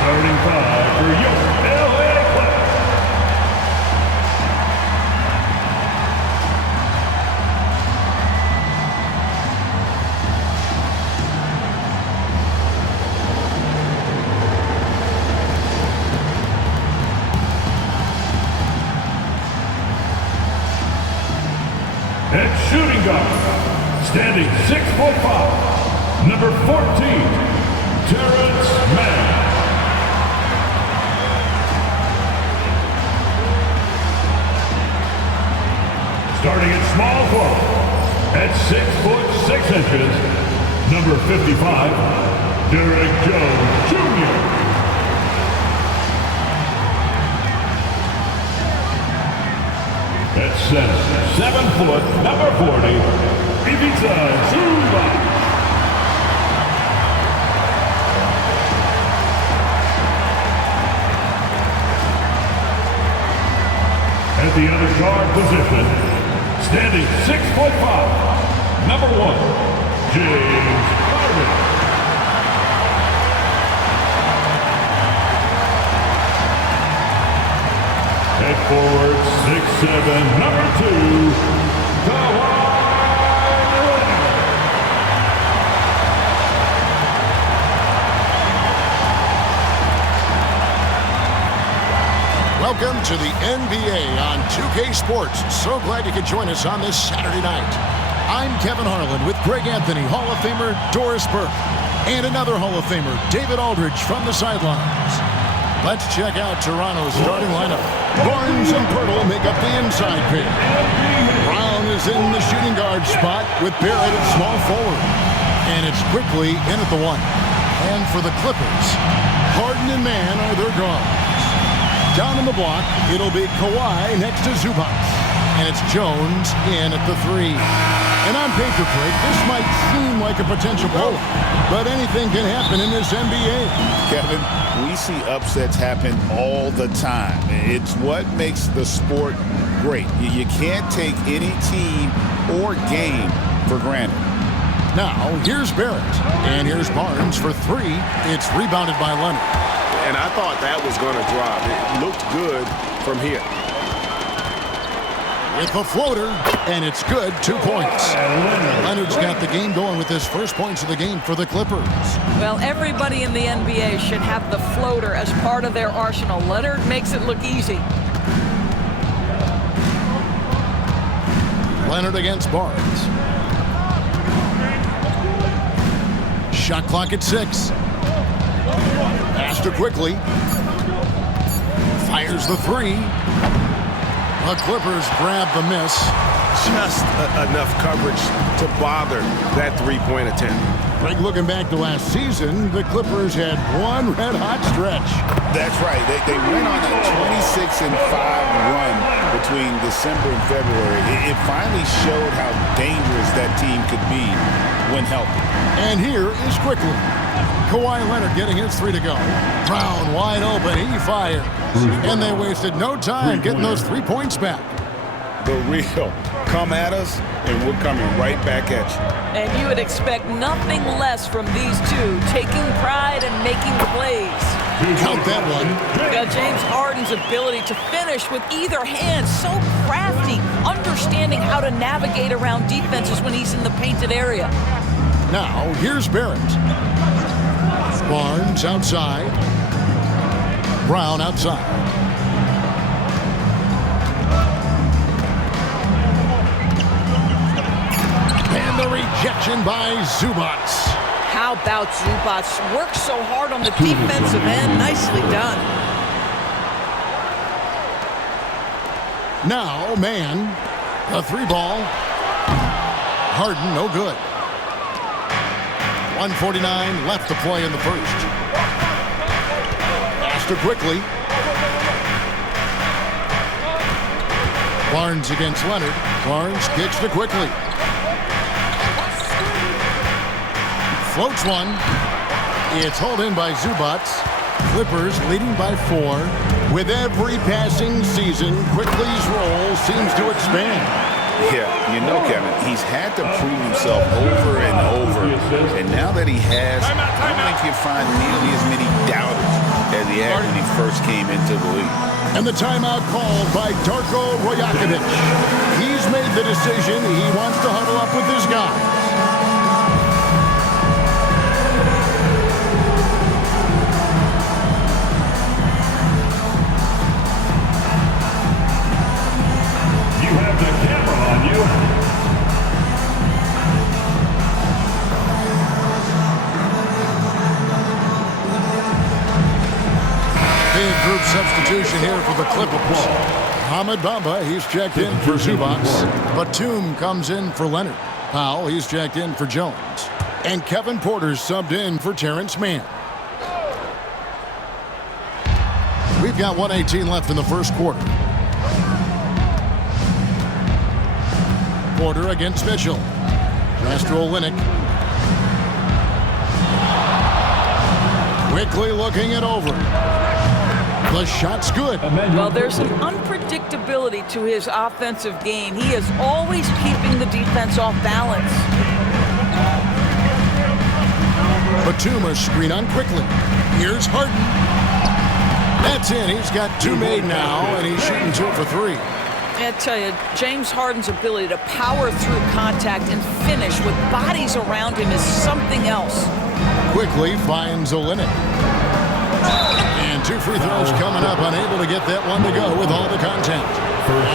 Starting five for your LA Clippers. At shooting guard, standing 6'5", number 14, Terrence Mann. Starting at small forward, at 6'6", number 55, Derek Jones Jr. At center, 7 foot, number 40, Ivica Zubac. At the other guard position, standing 6'5", number 1, James Harden. At forward, 6'7", number 2, Kawhi Leonard. Welcome to the NBA on 2K Sports. So glad you could join us on this Saturday night. I'm Kevin Harlan with Greg Anthony, Hall of Famer Doris Burke, and another Hall of Famer, David Aldridge, from the sidelines. Let's check out Toronto's starting lineup. Barnes and Pirtle make up the inside pair. Brown is in the shooting guard spot with Barrett at small forward. And it's quickly in at the 1. And for the Clippers, Harden and Mann are their guards. Down in the block, it'll be Kawhi next to Zubac. And it's Jones in at the 3. And on paper, Craig, this might seem like a potential blow, but anything can happen in this NBA. Kevin, we see upsets happen all the time. It's what makes the sport great. You can't take any team or game for granted. Now, here's Barrett, and here's Barnes for 3. It's rebounded by Leonard. And I thought that was going to drop. It looked good from here. With the floater, and it's good, 2 points. Leonard's got the game going with his first points of the game for the Clippers. Well, everybody in the NBA should have the floater as part of their arsenal. Leonard makes it look easy. Leonard against Barnes. Shot clock at 6. Master quickly. Fires the 3. The Clippers grab the miss. Just enough coverage to bother that three-point attempt. Greg, looking back to last season, the Clippers had one red-hot stretch. That's right. They went on a 26-5 run between December and February. It finally showed how dangerous that team could be when healthy. And here is quickly Kawhi Leonard getting his 3 to go. Brown wide open. He fired. And they wasted no time getting those 3 points back. The real. Come at us, and we're coming right back at you. And you would expect nothing less from these two, taking pride and making plays. Count that one. Now, James Harden's ability to finish with either hand, so crafty, understanding how to navigate around defenses when he's in the painted area. Now, here's Barrett. Barnes outside. Brown outside. And the rejection by Zubac. How about Zubac? Worked so hard on the defensive end. Nicely done. Now, Mann. A 3 ball. Harden, no good. 1:49 left to play in the first. Faster quickly. Barnes against Leonard. Barnes kicks to quickly. Floats one. It's hauled in by Zubac. Clippers leading by 4. With every passing season, Quickly's role seems to expand. Yeah, you know, Kevin, he's had to prove himself over and over. And now that he has, I don't think you'll find nearly as many doubters. as he had when he first came into the league. And the timeout called by Darko Rajakovic. He's made the decision. He wants to huddle up with his guys. You have the camera on you. Big group substitution here for the Clippers. Mohamed Bamba, he's checked in for Zubac. Batum comes in for Leonard. Powell, he's checked in for Jones. And Kevin Porter's subbed in for Terrence Mann. We've got 1:18 left in the first quarter. Porter against Mitchell. Pass to Olynyk. Quickly looking it over. The shot's good. Well, there's an unpredictability to his offensive game. He is always keeping the defense off balance. Batum a screen on quickly. Here's Harden. That's in. He's got two made now, and he's shooting 2 for 3. I tell you, James Harden's ability to power through contact and finish with bodies around him is something else. Quickly finds Olynyk. And 2 free throws coming up, unable to get that one to go with all the contact.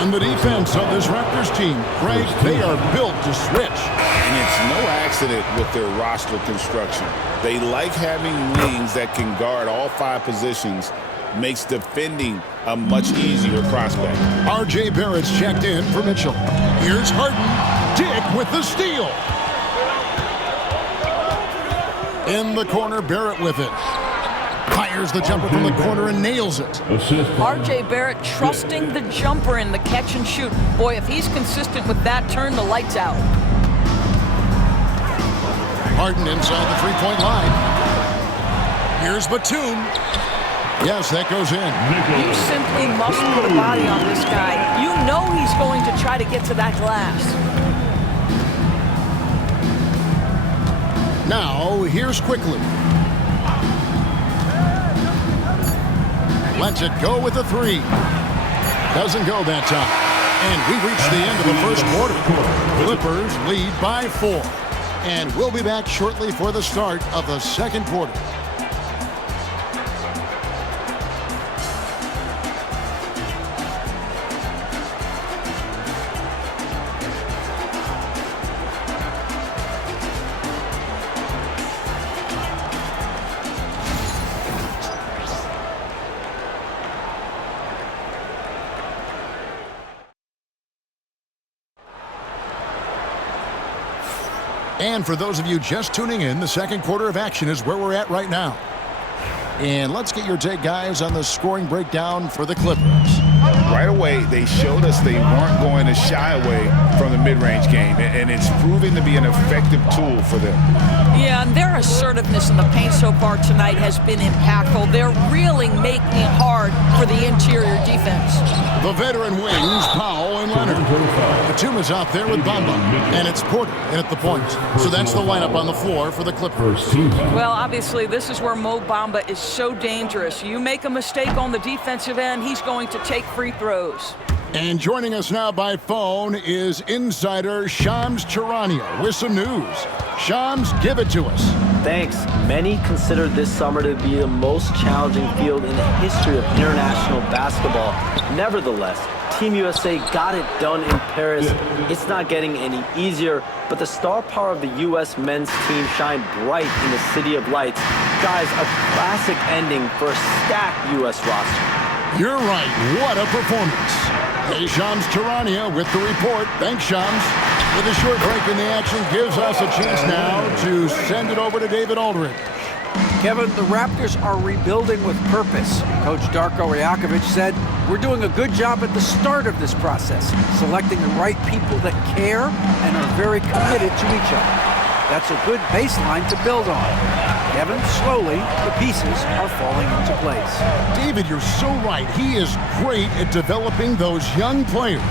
And the defense of this Raptors team, Greg, they are built to switch. And it's no accident with their roster construction. They like having wings that can guard all 5 positions. Makes defending a much easier prospect. R.J. Barrett's checked in for Mitchell. Here's Harden. Dick with the steal. In the corner, Barrett with it. Fires the jumper from the corner and nails it. R.J. Barrett trusting the jumper in the catch and shoot. Boy, if he's consistent with that, turn the lights out. Harden inside the three-point line. Here's Batum. Yes, that goes in. You simply must put a body on this guy. You know he's going to try to get to that glass. Now, here's Quickly. Lets it go with a 3. Doesn't go that time. And we reach the end of the first quarter. Clippers lead by 4. And we'll be back shortly for the start of the second quarter. And for those of you just tuning in, the second quarter of action is where we're at right now. And let's get your take, guys, on the scoring breakdown for the Clippers. Right away, they showed us they weren't going to shy away from the mid-range game, and it's proving to be an effective tool for them. Yeah, and their assertiveness in the paint so far tonight has been impactful. They're really making it hard for the interior defense. The veteran wings, Powell and Leonard. Batum is out there with Bamba, and it's Porter in at the point. So that's the lineup on the floor for the Clippers. Well, obviously, this is where Mo Bamba is so dangerous. You make a mistake on the defensive end, he's going to take free throws. And joining us now by phone is insider Shams Charania with some news. Shams, give it to us. Thanks. Many consider this summer to be the most challenging field in the history of international basketball. Nevertheless, Team USA got it done in Paris. It's not getting any easier, but the star power of the U.S. men's team shined bright in the City of Lights. Guys, a classic ending for a stacked U.S. roster. You're right. What a performance. Hey, Shams Charania with the report. Thanks, Shams. With a short break in the action gives us a chance now to send it over to David Aldridge. Kevin, the Raptors are rebuilding with purpose. Coach Darko Rajakovic said, "We're doing a good job at the start of this process, selecting the right people that care and are very committed to each other. That's a good baseline to build on." Kevin, slowly, the pieces are falling into place. David, you're so right. He is great at developing those young players.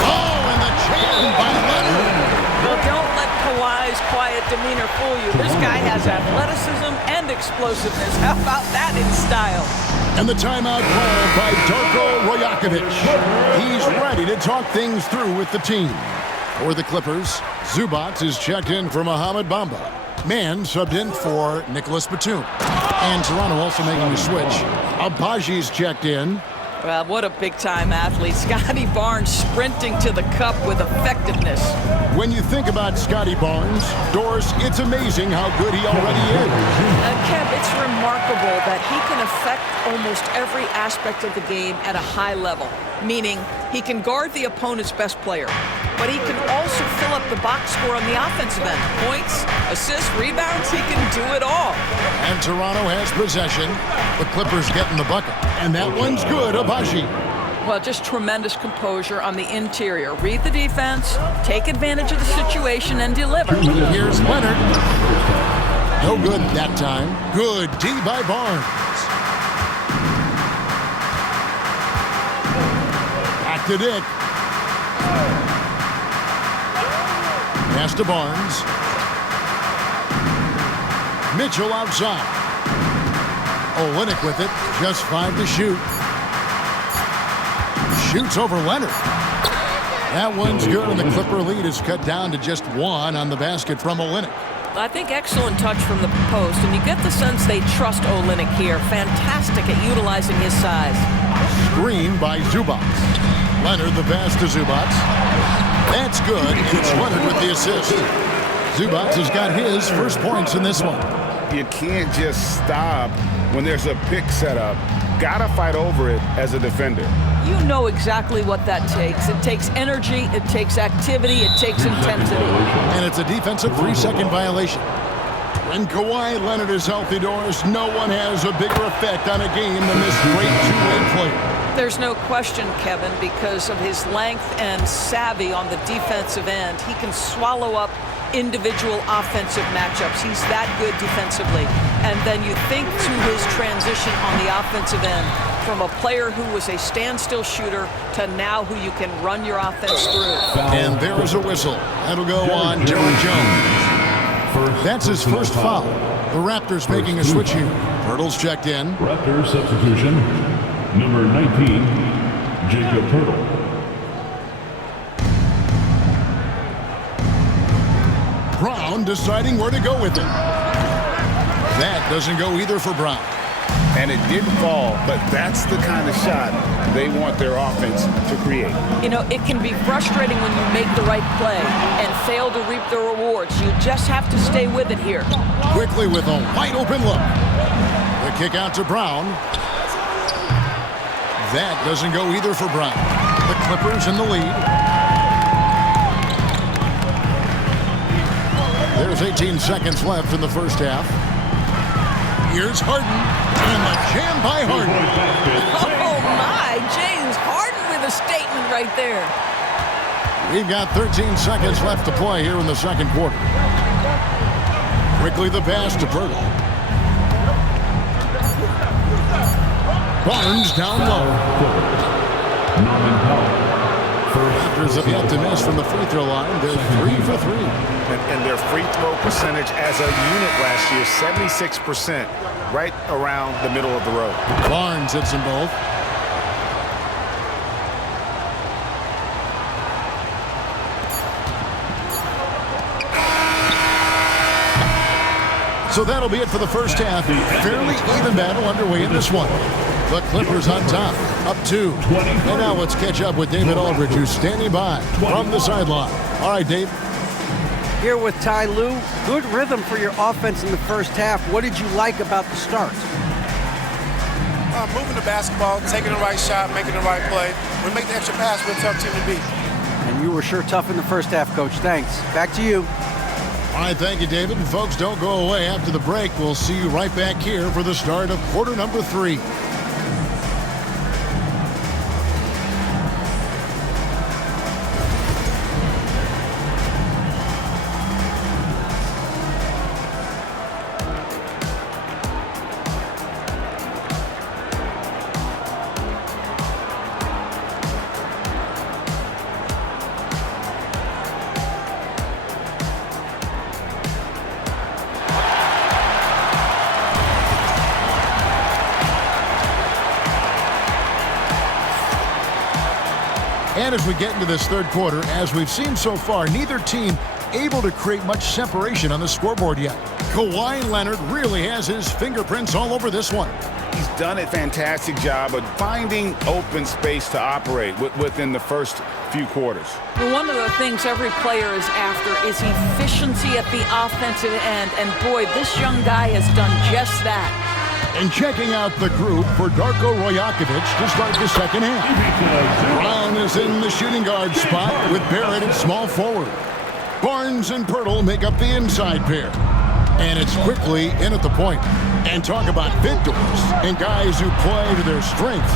Oh, and the jam by Leonard. Well, don't let Kawhi his quiet demeanor fool you. This guy has athleticism and explosiveness. How about that in style? And the timeout called by Darko Rajakovic. He's ready to talk things through with the team. For the Clippers, Zubac is checked in for Mohamed Bamba. Mann subbed in for Nicholas Batum. And Toronto also making a switch. Abaji's checked in. Well, what a big-time athlete. Scotty Barnes sprinting to the cup with effectiveness. When you think about Scotty Barnes, Doris, it's amazing how good he already is. Kev, it's remarkable that he can affect almost every aspect of the game at a high level, meaning he can guard the opponent's best player, but he can also fill up the box score on the offensive end. Points, assists, rebounds, he can do it all. And Toronto has possession. The Clippers getting the bucket. And that one's good, Abaji. Well, just tremendous composure on the interior. Read the defense, take advantage of the situation, and deliver. Here's Leonard. No good that time. Good D by Barnes. Back to Dick. Pass to Barnes. Mitchell outside. Olynyk with it. Just 5 to shoot. Shoots over Leonard. That one's good, and the Clipper lead is cut down to just 1 on the basket from Olynyk. I think excellent touch from the post, and you get the sense they trust Olynyk here. Fantastic at utilizing his size. Screen by Zubac. Leonard the pass to Zubac. That's good, and it's Leonard with the assist. Zubac has got his first points in this one. You can't just stop when there's a pick set up. Gotta fight over it as a defender. You know exactly what that takes. It takes energy, it takes activity, it takes intensity. And it's a defensive 3-second violation. When Kawhi Leonard is healthy, Doris, no one has a bigger effect on a game than this great two-way player. There's no question, Kevin, because of his length and savvy on the defensive end. He can swallow up individual offensive matchups. He's that good defensively. And then you think to his transition on the offensive end from a player who was a standstill shooter to now who you can run your offense through. And there is a whistle. That'll go on John Jones. That's his first foul. The Raptors making a switch here. Hurdle's checked in. Raptors substitution, number 19, Jacob Hurdle. Brown deciding where to go with it. That doesn't go either for Brown. And it didn't fall, but that's the kind of shot they want their offense to create. You know, it can be frustrating when you make the right play and fail to reap the rewards. You just have to stay with it here. Quickly with a wide open look. The kick out to Brown. That doesn't go either for Brown. The Clippers in the lead. There's 18 seconds left in the first half. Here's Harden, and the jam by Harden. Oh my, James Harden with a statement right there. We've got 13 seconds left to play here in the second quarter. Quickly the pass to Hurdle. Barnes down low. Raptors have yet to miss from the free throw line. They're 3 for 3. And their free throw percentage as a unit last year, 76%, right around the middle of the road. Barnes hits them both. So that'll be it for the first half. Fairly even battle underway in this one. The Clippers on top, up 2. And now let's catch up with David Aldridge, who's standing by from the sideline. All right, Dave. Here with Ty Lue, good rhythm for your offense in the first half. What did you like about the start? Moving the basketball, taking the right shot, making the right play. When we make the extra pass, we're a tough team to beat. And you were sure tough in the first half, Coach. Thanks. Back to you. All right, thank you, David. And folks, don't go away. After the break, we'll see you right back here for the start of quarter number 3. And as we get into this third quarter, as we've seen so far, neither team able to create much separation on the scoreboard yet. Kawhi Leonard really has his fingerprints all over this one. He's done a fantastic job of finding open space to operate within the first few quarters. One of the things every player is after is efficiency at the offensive end. And boy, this young guy has done just that. And checking out the group for Darko Rajakovic to start the second half. Brown is in the shooting guard spot with Barrett at small forward. Barnes and Pirtle make up the inside pair. And it's quickly in at the point. And talk about victors and guys who play to their strength.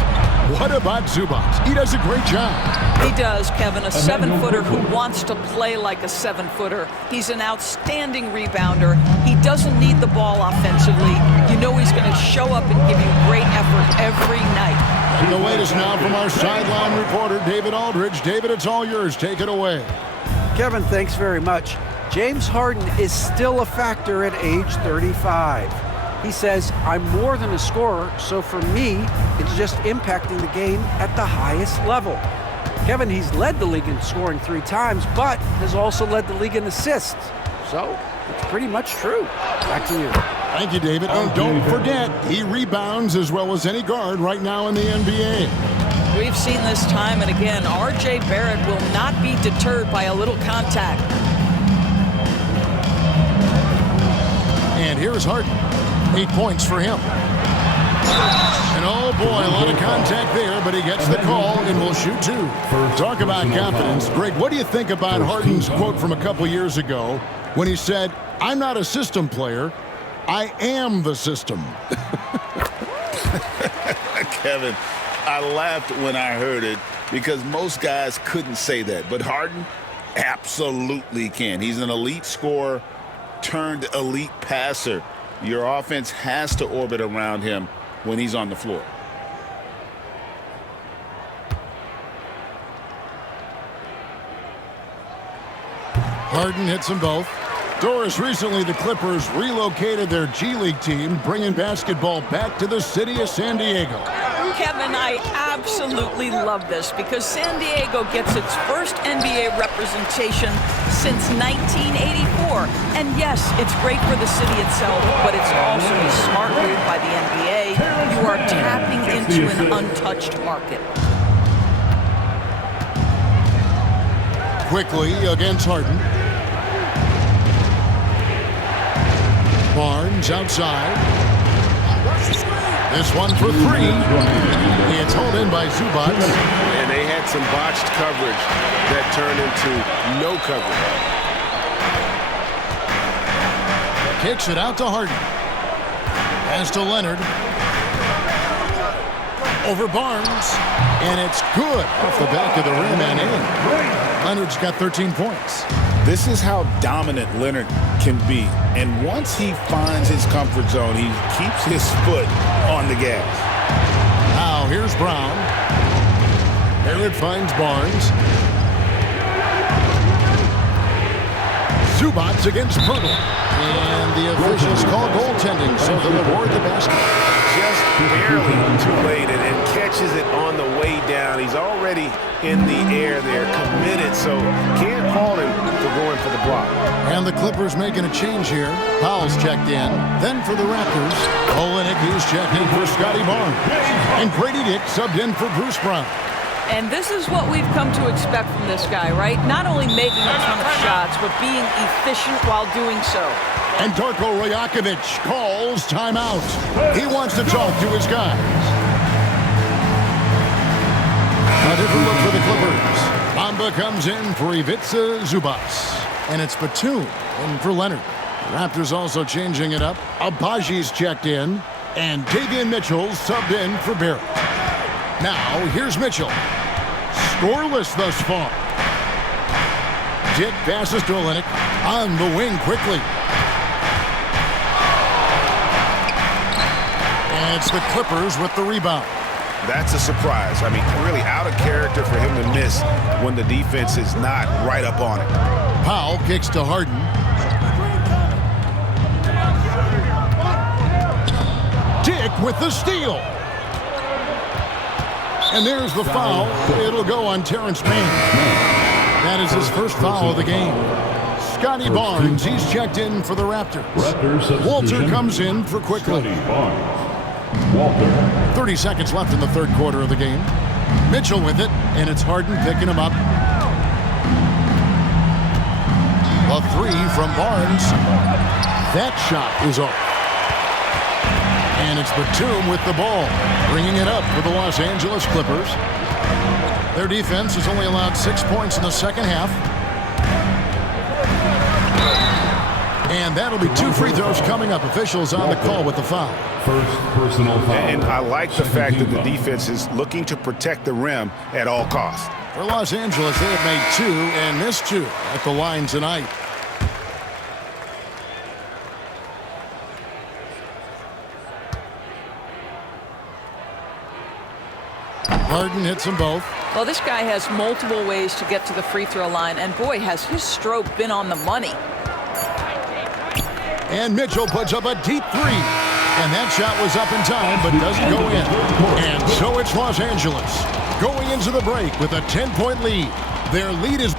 What about Zubac? He does a great job. He does, Kevin. A 7-footer who wants to play like a 7-footer. He's an outstanding rebounder. He doesn't need the ball offensively. You know he's going to show up and give you great effort every night. And the latest now from our sideline reporter, David Aldridge. David, it's all yours. Take it away. Kevin, thanks very much. James Harden is still a factor at age 35. He says, I'm more than a scorer, so for me, it's just impacting the game at the highest level. Kevin, he's led the league in scoring 3 times, but has also led the league in assists. So, it's pretty much true. Back to you. Thank you, David. And don't forget, he rebounds as well as any guard right now in the NBA. We've seen this time and again. R.J. Barrett will not be deterred by a little contact. And here's Harden. 8 points for him. And oh boy, a lot of contact there, but he gets the call and will shoot 2. Talk about confidence. Greg, what do you think about Harden's quote from a couple years ago when he said, I'm not a system player, I am the system? Kevin, I laughed when I heard it because most guys couldn't say that, but Harden absolutely can. He's an elite scorer turned elite passer. Your offense has to orbit around him when he's on the floor. Harden hits them both. Doris, recently the Clippers relocated their G League team, bringing basketball back to the city of San Diego. Kevin, I absolutely love this because San Diego gets its first NBA representation since 1984. And yes, it's great for the city itself, but it's also a smart move by the NBA. You are tapping into an untouched market. Quickly against Harden. Barnes outside. This one for 3. It's hauled in by Zubac. And they had some botched coverage that turned into no coverage. Kicks it out to Harden. Pass to Leonard. Over Barnes. And it's good off the back of the rim and in. Leonard's got 13 points. This is how dominant Leonard can be. And once he finds his comfort zone, he keeps his foot on the gas. Now here's Brown. Barrett finds Barnes. Zubac against Pirtle. And the officials call goaltending, so they'll award the basket. Just barely too late and catches it on the way down. He's already in the air there, committed, so can't fault him for going for the block. And the Clippers making a change here. Powell's checked in. Then for the Raptors, Olenek, he's checked in for Scotty Barnes. And Grady Dick subbed in for Bruce Brown. And this is what we've come to expect from this guy, right? Not only making a ton of shots, but being efficient while doing so. And Darko Rajakovic calls timeout. He wants to talk to his guys. A different look for the Clippers. Bamba comes in for Ivica Zubac. And it's Batum in for Leonard. The Raptors also changing it up. Abaji's checked in. And Davion Mitchell subbed in for Barrett. Now, here's Mitchell. Scoreless thus far. Dick passes to Olenek. On the wing quickly. And it's the Clippers with the rebound. That's a surprise. I mean, really out of character for him to miss when the defense is not right up on it. Powell kicks to Harden. Dick with the steal. And there's the foul. It'll go on Terrence Mann. That is his first foul of the game. Scotty Barnes, he's checked in for the Raptors. Walter comes in for Quickly. 30 seconds left in the third quarter of the game. Mitchell with it, and it's Harden picking him up. A three from Barnes. That shot is off. And it's Batum with the ball, bringing it up for the Los Angeles Clippers. Their defense has only allowed 6 points in the second half. And that'll be 2 free throws coming up. Officials on the call with the foul. First personal foul. And I like the fact that the defense is looking to protect the rim at all costs. For Los Angeles, they have made 2 and missed 2 at the line tonight. Harden hits them both. Well, this guy has multiple ways to get to the free throw line, and boy, has his stroke been on the money. And Mitchell puts up a deep three. And that shot was up in time, but doesn't go in. And so it's Los Angeles going into the break with a 10-point lead. Their lead is...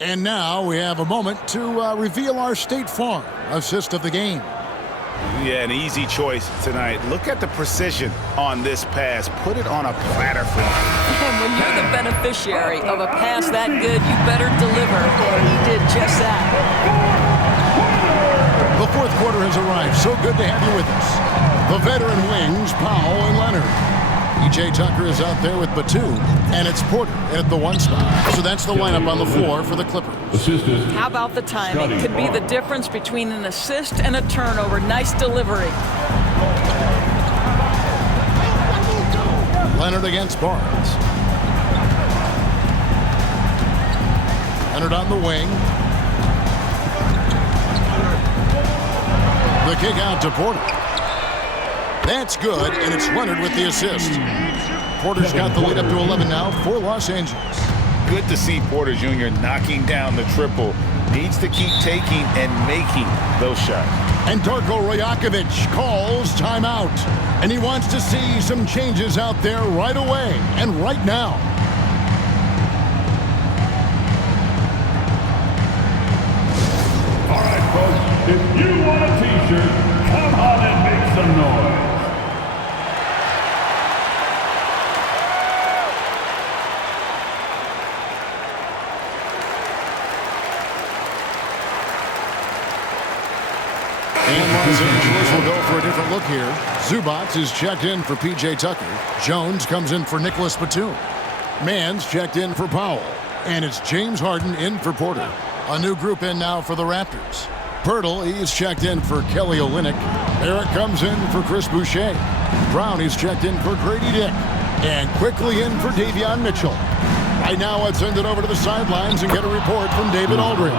And now we have a moment to reveal our State Farm assist of the game. Yeah, an easy choice tonight. Look at the precision on this pass. Put it on a platter for him. And when you're the beneficiary of a pass that good, you better deliver. And he did just that. The fourth quarter has arrived. So good to have you with us. The veteran wings, Powell and Leonard. P.J. Tucker is out there with Batum, and it's Porter at the 1 spot. So that's the lineup on the floor for the Clippers. How about the timing? Could be the difference between an assist and a turnover. Nice delivery. Leonard against Barnes. Leonard on the wing. The kick out to Porter. That's good, and it's Leonard with the assist. Porter's got the lead up to 11 now for Los Angeles. Good to see Porter Jr. knocking down the triple. Needs to keep taking and making those shots. And Darko Rajakovic calls timeout. And he wants to see some changes out there right away and right now. All right, folks, if you want a T-shirt, come on and make some noise. And Los Angeles will go for a different look here. Zubac is checked in for P.J. Tucker. Jones comes in for Nicholas Batum. Mann's checked in for Powell. And it's James Harden in for Porter. A new group in now for the Raptors. Pirtle, he's checked in for Kelly Olynyk. Eric comes in for Chris Boucher. Brown, he's checked in for Grady Dick. And quickly in for Davion Mitchell. Right now, let's send it over to the sidelines and get a report from David Aldridge.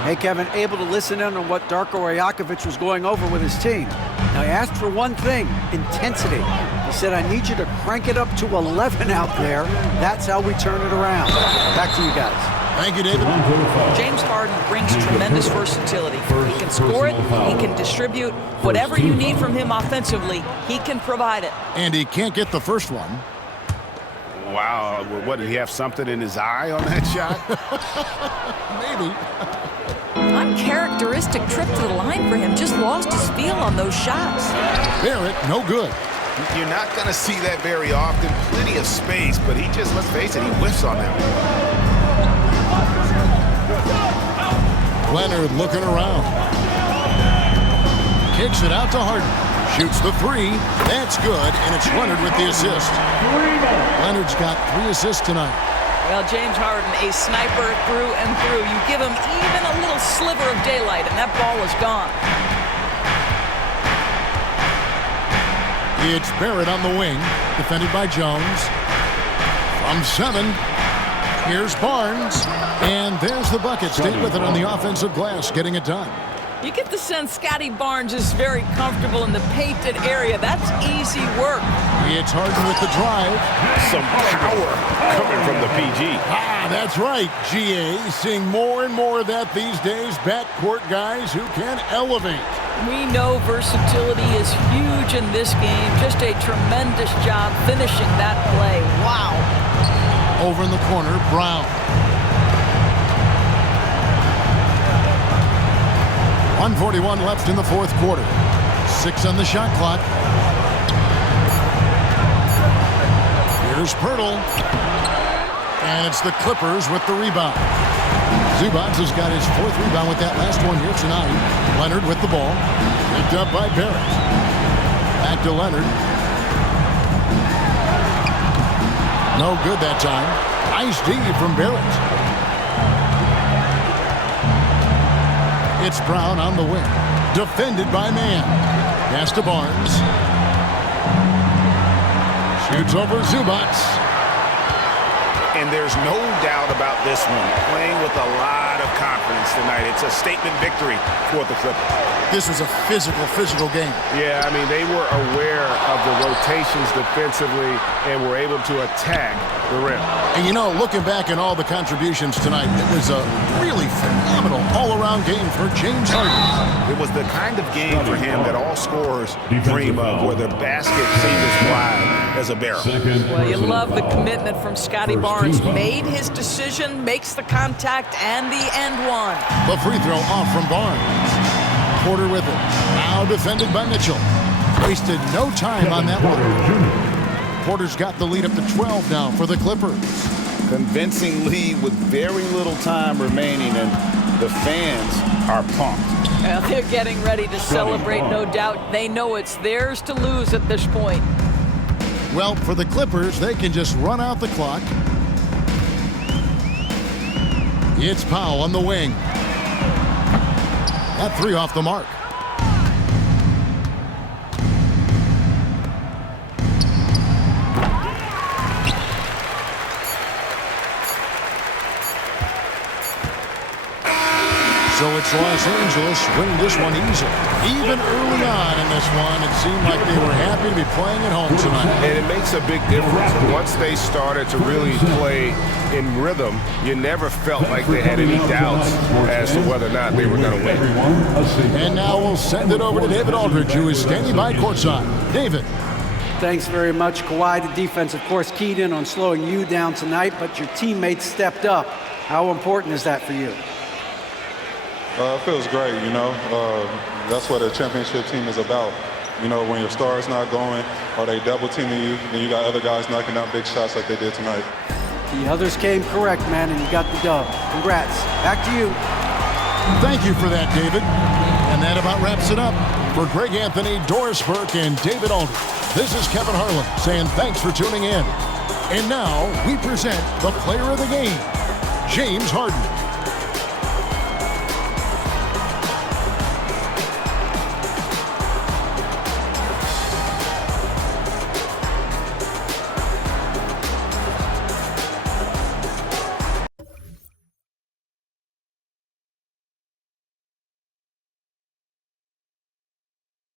Hey, Kevin, able to listen in on what Darko Rajakovic was going over with his team. Now, he asked for one thing, intensity. He said, I need you to crank it up to 11 out there. That's how we turn it around. Back to you guys. Thank you, David. James Harden brings tremendous versatility. He can score it, he can distribute. Whatever you need from him offensively, he can provide it. And he can't get the first one. Wow, what, did he have something in his eye on that shot? Maybe. Uncharacteristic trip to the line for him. Just lost his feel on those shots. Barrett, no good. You're not going to see that very often. Plenty of space, but he just, let's face it, he whiffs on that one. Leonard looking around. Kicks it out to Harden. Shoots the three. That's good, and it's Leonard with the assist. Leonard's got 3 assists tonight. Well, James Harden, a sniper through and through. You give him even a little sliver of daylight, and that ball is gone. It's Barrett on the wing, defended by Jones. From 7, here's Barnes. And there's the bucket. Stay with it on the offensive glass, getting it done. You get the sense Scotty Barnes is very comfortable in the painted area. That's easy work. It's Harden with the drive. Some power coming from the PG. That's right, GA. Seeing more and more of that these days. Backcourt guys who can elevate. We know versatility is huge in this game. Just a tremendous job finishing that play. Wow. Over in the corner, Brown. 1:41 left in the fourth quarter. 6 on the shot clock. Here's Pirtle. And it's the Clippers with the rebound. Zubac has got his 4th rebound with that last one here tonight. Leonard with the ball. Picked up by Barrett. Back to Leonard. No good that time. Nice D from Barrett. It's Brown on the wing. Defended by Mann. Pass to Barnes. Shoots over Zubac. And there's no doubt about this one. Playing with a lot of confidence tonight. It's a statement victory for the Clippers. This was a physical game. Yeah, I mean, they were aware of the rotations defensively and were able to attack the rim. And you know, looking back at all the contributions tonight, it was a really phenomenal all-around game for James Harden. It was the kind of game for him that all scorers dream of, where the basket seemed as wide as a barrel. Well, you love the commitment from Scotty Barnes. Made his decision, makes the contact, and the end one. The free throw off from Barnes. Porter with it. Now defended by Mitchell. Wasted no time on that one. Porter's got the lead up to 12 now for the Clippers. Convincing lead with very little time remaining, and the fans are pumped. Well, they're getting ready to celebrate, no doubt. They know it's theirs to lose at this point. Well, for the Clippers, they can just run out the clock. It's Powell on the wing. That 3 off the mark. So it's Los Angeles winning this one easily. Even early on in this one, it seemed like they were happy to be playing at home tonight. And it makes a big difference. Once they started to really play in rhythm, you never felt like they had any doubts as to whether or not they were going to win. And now we'll send it over to David Aldridge, who is standing by courtside. David. Thanks very much, Kawhi. The defense, of course, keyed in on slowing you down tonight, but your teammates stepped up. How important is that for you? It feels great, you know. That's what a championship team is about. You know, when your star's not going or they double teaming you, then you got other guys knocking down big shots like they did tonight. The others came correct, man, and you got the dub. Congrats. Back to you. Thank you for that, David. And that about wraps it up. For Greg Anthony, Doris Burke, and David Aldridge, this is Kevin Harlan saying thanks for tuning in. And now we present the player of the game, James Harden.